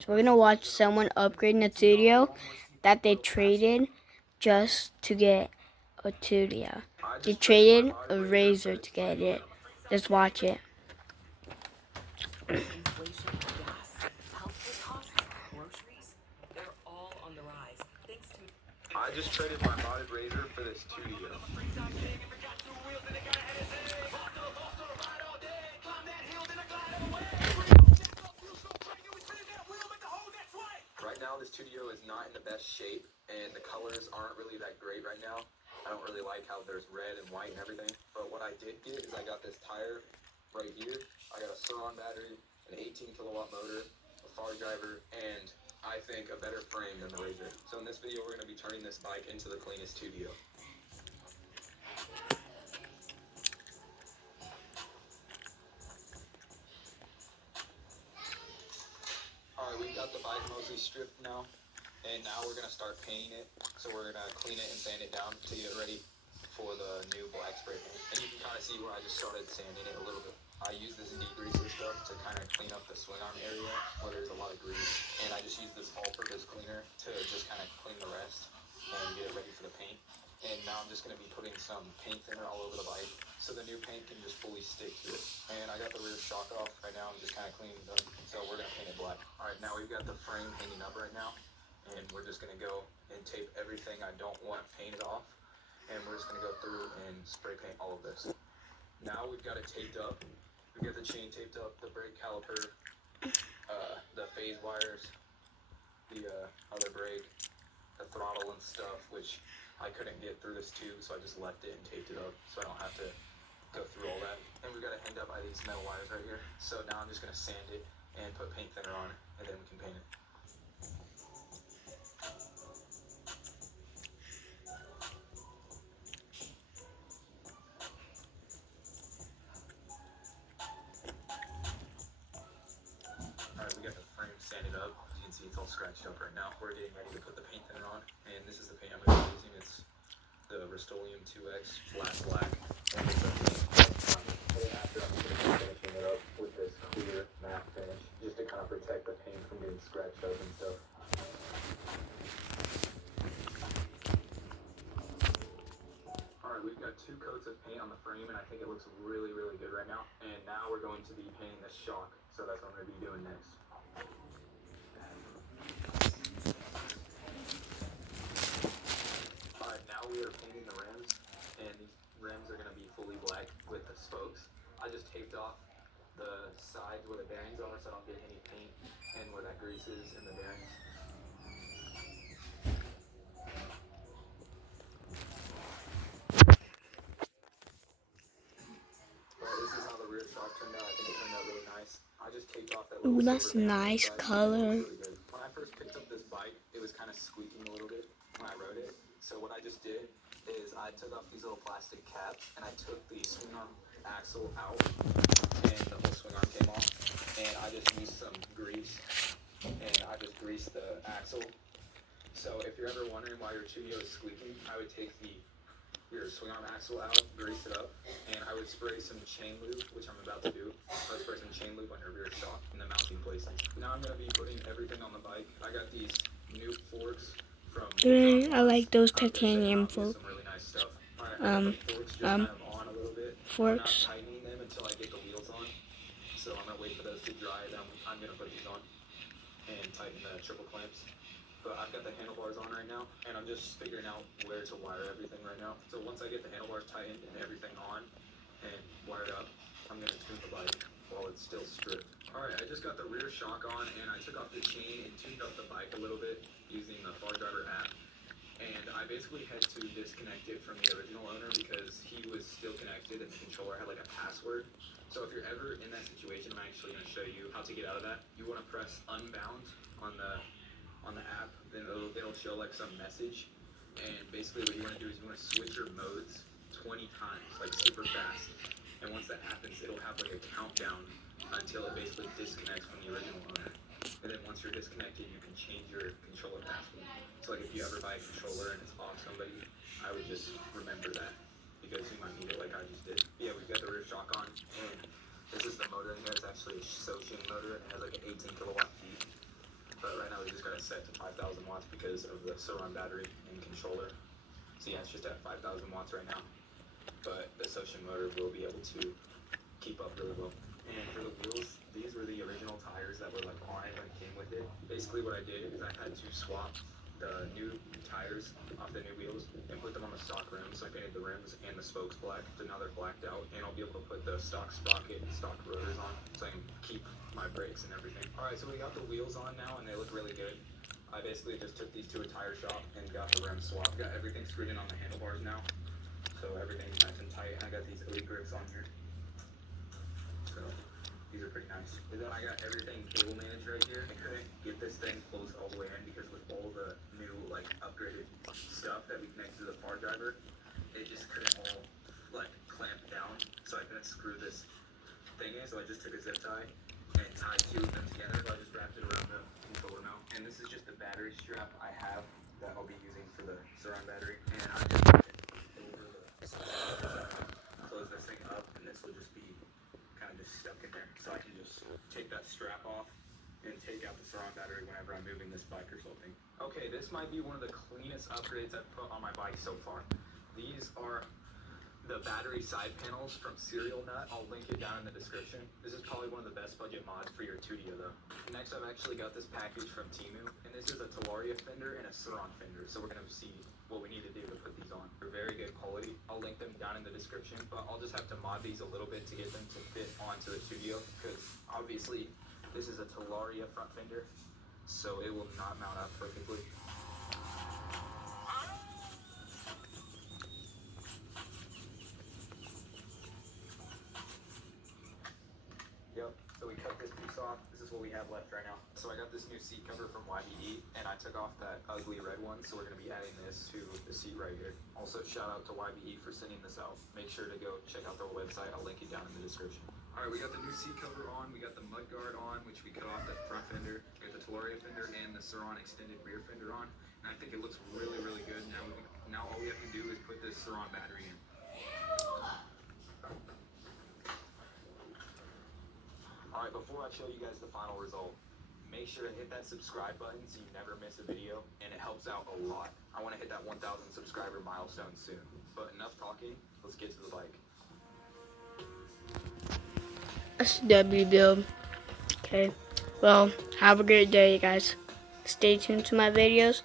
So we're gonna watch someone upgrade a studio that they traded just to get a studio. They traded a razor to get it. Just watch it. Inflation, gas, healthcare costs, groceries, they're all on the rise. Thanks to I just traded my modded razor for this studio. Right now, the studio is not in the best shape, and the colors aren't really that great right now. I don't really like how there's red and white and everything. But what I did get is I got this tire right here. I got a Sur-On battery, an 18 kilowatt motor, a far driver, and I think a better frame than the Razor. So in this video, we're going to be turning this bike into the cleanest studio. Alright, we've got the bike mostly stripped now, and now we're going to start painting it. So we're going to clean it and sand it down to get it ready for the new black spray paint. And you can kind of see where I just started sanding it a little bit. I use this degreaser stuff to kind of clean up the swing arm area where there's a lot of grease. And I just use this all-purpose cleaner to just kind of clean the rest and get it ready for the paint. And now I'm just going to be putting some paint thinner all over the bike so the new paint can just fully stick to it. And I got the rear shock off right now. I'm just kind of cleaning it up. So we're going to paint it black. Alright, now we've got the frame hanging up right now. And we're just going to go and tape everything I don't want painted off. And we're just going to go through and spray paint all of this. Now we've got it taped up. We've got the chain taped up, the brake caliper, the phase wires, the other brake, the throttle and stuff, which I couldn't get through this tube, so I just left it and taped it up so I don't have to go through all that. And we've got it hanged up by these metal wires right here. So now I'm just going to sand it and put paint thinner on, and then we can paint it. Alright, we got the frame sanded up. As you can see, it's all scratched up right now. We're getting ready to put the paint thinner on, and this is the paint I'm going to be using. It's the Rust-Oleum 2X flat black. And it's the paint. And after I'm going to be finishing it up with this clear matte finish, just to kind of protect the paint from getting scratched up and stuff. Alright, we've got 2 coats of paint on the frame, and I think it looks really, really good right now. And now we're going to be painting the shock, so that's what I'm going to be doing next. Alright, now we are painting the rims, and these rims are going to be fully black with the spokes. I just taped off the sides where the bearings are so I don't get any paint and where that grease is in the bearings. Well, this is how the rear shock turned out. I think it turned out really nice. I just taped off that little Ooh, that's silver band on the nice side. color. It looks really good. When I first picked up this bike, it was kind of squeaking a little bit when I rode it. So what I just did is I took off these little plastic caps and I took the swing arm axle out, and the whole swing arm came off. And I just used some grease and I just greased the axle. So if you're ever wondering why your Studio is squeaking, I would take your swing arm axle out, grease it up, and I would spray some chain lube, which I'm about to do. I would spray some chain lube on your rear shock in the mounting places. Now I'm going to be putting everything on the bike. I got these new forks from I like those titanium some really nice stuff. Alright, I got the forks just kind of on a little bit. forks. I'm not tightening them until I get the wheels on. So I'm going to wait for those to dry, then I'm going to put these on and tighten the triple clamps. But I've got the handlebars on right now, and I'm just figuring out where to wire everything right now. So once I get the handlebars tightened and everything on and wired up, I'm going to tune the bike while it's still stripped. Alright, I just got the rear shock on, and I took off the chain and tuned up the bike a little bit using the Far Driver app. And I basically had to disconnect it from the original owner because he was still connected and the controller had like a password. So if you're ever in that situation, I'm actually going to show you how to get out of that. You want to press unbound on the app, then it'll show like some message, and basically what you want to do is you want to switch your modes 20 times, like super fast. And once that happens, it'll have like a countdown until it basically disconnects from the original owner. And then once you're disconnected, you can change your controller password. So like if you ever buy a controller and it's off somebody, I would just remember that because you might need it like I just did. Yeah, we've got the rear shock on, and this is the motor in here. It's actually a Soshin motor, and it has like an 18 kilowatt peak. we just got it set to 5,000 watts because of the Sauron battery and controller. So yeah, it's just at 5,000 watts right now. But the suction motor will be able to keep up really well. And for the wheels, these were the original tires that were like on it when it came with it. Basically what I did is I had to swap the new tires off the new wheels and put them on the stock rims. So I painted the rims and the spokes black, so now they're blacked out, and I'll be able to put the stock sprocket and stock rotors on so I can keep my brakes and everything. Alright, so we got the wheels on now and they look really good. I basically just took these to a tire shop and got the rims swapped. Got everything screwed in on the handlebars now, so everything's nice and tight. And I got these Elite grips on here. So these are pretty nice. And then I got everything cable managed right here. I couldn't get this thing closed all the way in because with all the new like upgraded stuff that we connected to the car driver, it just couldn't all like clamp down. So I couldn't screw this thing in. So I just took a zip tie and tied two of them together. So I just wrapped it around the controller mount. And this is just the battery strap I have that I'll be using for the Sauron battery. And I just put it over the side. Close this thing up, and this will just be kind of just stuck in there. So I can just take that strap off and take out the Sauron battery whenever I'm moving this bike or something. Okay, this might be one of the cleanest upgrades I've put on my bike so far. These are the battery side panels from Serial Nut. I'll link it down in the description. This is probably one of the best budget mods for your Tudio though. Next, I've actually got this package from Temu, and this is a Talaria fender and a Sauron fender. So we're gonna see what we need to do to put these on. They're very good quality. I'll link them down in the description, but I'll just have to mod these a little bit to get them to fit onto the Tudio, because obviously this is a Talaria front fender, so it will not mount up perfectly. Yep, so we cut this piece off. This is what we have left right now. So I got this new seat cover from YBE, and I took off that ugly red one, so we're going to be adding this to the seat right here. Also, shout out to YBE for sending this out. Make sure to go check out their website. I'll link it down in the description. Alright, we got the new seat cover on. We got the mud guard on, which we cut off that front fender. We got the Talaria fender and the Sauron extended rear fender on. And I think it looks really, really good. Now all we have to do is put this Sauron battery in. Alright, before I show you guys the final result, make sure to hit that subscribe button so you never miss a video, and it helps out a lot. I want to hit that 1,000 subscriber milestone soon. But enough talking, let's get to the bike. SW build. Okay. Well, have a great day, you guys. Stay tuned to my videos.